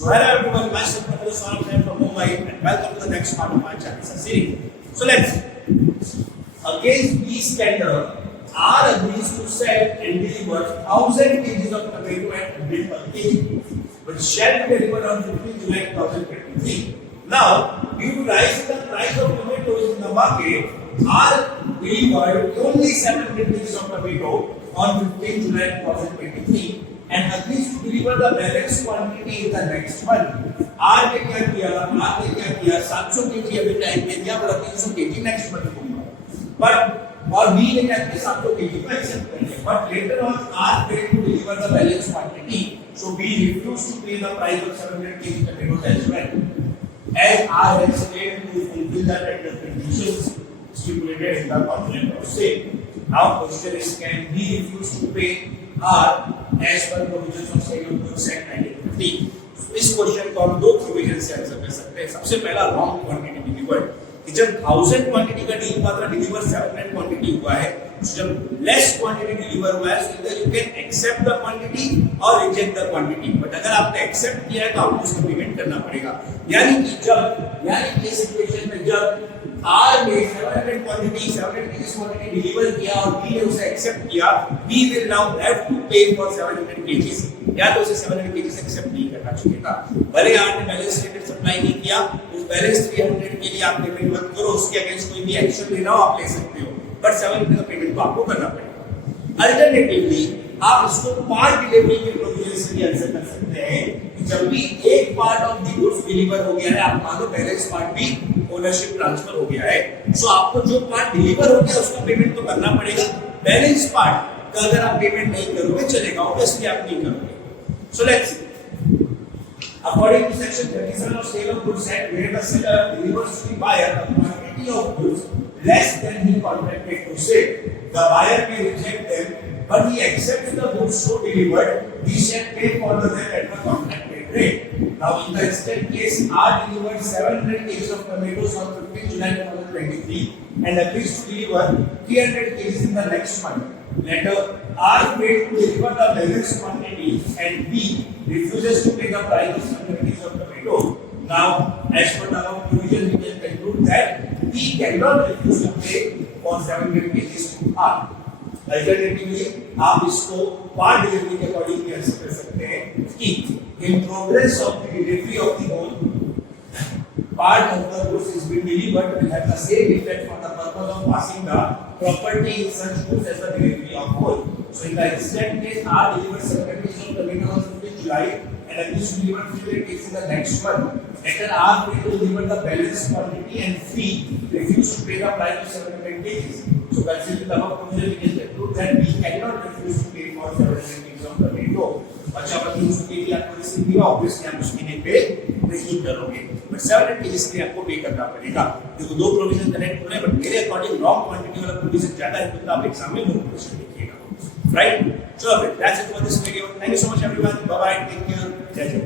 So hello everyone, myself Professor Saurabh Nair from Mumbai and welcome to the next part of our channel series. So let's see. Against B scandal, R agrees to sell and deliver 1000 kg of tomato at 100 per kg, but shall be delivered on 15 July 2023. Now, due to rise in the price of tomatoes in the market, R delivered only 700 kg of tomato on 15 July 2023 and agrees to deliver the balance quantity in the next month. R ने क्या किया 700 kg अभी time पे दिया बड़ा 300 kg next month दूंगा, but और B ने क्या किया 700 kg को एक्सेप्ट कर लिया, but later on R failed to deliver the balance quantity, so B refused to pay the price of 700 kg tomatoes as well, as R has failed to fulfill the tender conditions stipulated in the contract of sale. Now question is, can B refuse to pay R as per provisions of Sale of Goods Act 1950? इस question को हम दो provision से answer कर सकते हैं. सबसे पहला रॉन्ग क्वांटिटी डिलीवर्ड, कि जब 1000 क्वांटिटी का डील मात्रा डिलीवर 700 क्वांटिटी हुआ है, जब लेस क्वांटिटी डिलीवर हुआ है, so either you can accept the quantity or reject the quantity, but अगर आपने एक्सेप्ट किया है तो आपको उसका पेमेंट करना पड़ेगा. यानी कि इस सिचुएशन में जब R ने 700 क्वांटिटी डिलीवर किया और B ने उसे एक्सेप्ट किया, B will now have to pay for 700 kg, या तो उसे 700 kg एक्सेप्ट नहीं करना चाहिए था. भले R ने बैलेंस स्टेटमेंट सप्लाई नहीं किया, उस बैलेंस 300 के लिए आप पेमेंट मत करो, उसके अगेंस्ट कोई भी एक्शन लेना हो आप ले सकते हो, बट 700 का पेमेंट तो आपको करना पड़ेगा. अल्टरनेटिवली आप इसको पार्ट डिलीवरी के प्रोविजन से भी आंसर कर सकते हैं कि जब भी एक part of the goods deliver हो गया है, आप मान लो बैलेंस पार्ट भी ओनरशिप ट्रांसफर हो गया है, सो आपको जो पार्ट डिलीवर हो गया उसका पेमेंट तो करना पड़ेगा. बैलेंस पार्ट का अगर आप पेमेंट नहीं करोगे चलेगा, ऑब्वियसली आप नहीं करोगे. So let's see, according to section 37 of Sale of Goods Act, where the seller delivers to the buyer a quantity of goods less than he contracted to sell, the buyer may reject them, but he accepts the goods so delivered, he shall pay for the rent at the contracted rate. Now, in the instant case, R delivered 700 kg of tomatoes on 15 July 2023 and agrees to deliver 300 kg in the next month. Later, R failed to deliver the balance quantity and B refuses to pay the price of 700 kg of tomato. Now, as per the above provision, we can conclude that B cannot refuse to pay for 700 kg to R. Alternatively, आप इसको part delivery के according भी answer कर सकते हैं कि in progress of the delivery of the whole part of the goods is being delivered will have the same effect for the purpose of passing the property in such goods as the delivery of whole. So in the instant case, R delivers 700 kg of tomato on 15 July and agrees to deliver 300 kg in the next month. Later, R fails to deliver the balance quantity and fee refuse to pay the price of 700 kg. So considering the above provision, we can conclude that we cannot refuse to pay for 700 kg of tomato. अच्छा, पर 300 kg आपको receive दिया, obviously आप उसके लिए पे नहीं करोगे, बट 700 kg के लिए आपको पे करना पड़ेगा. देखो दो प्रोविजन कनेक्ट हो रहे हैं, बट मेरे अकॉर्डिंग रॉन्ग क्वांटिटी वाला प्रोविजन ज्यादा है, तो आप एग्जाम में वो क्वेश्चन लिखिएगा. राइट, चलो that's it for this video. Thank you so much everyone. Bye bye, take care, जय जय.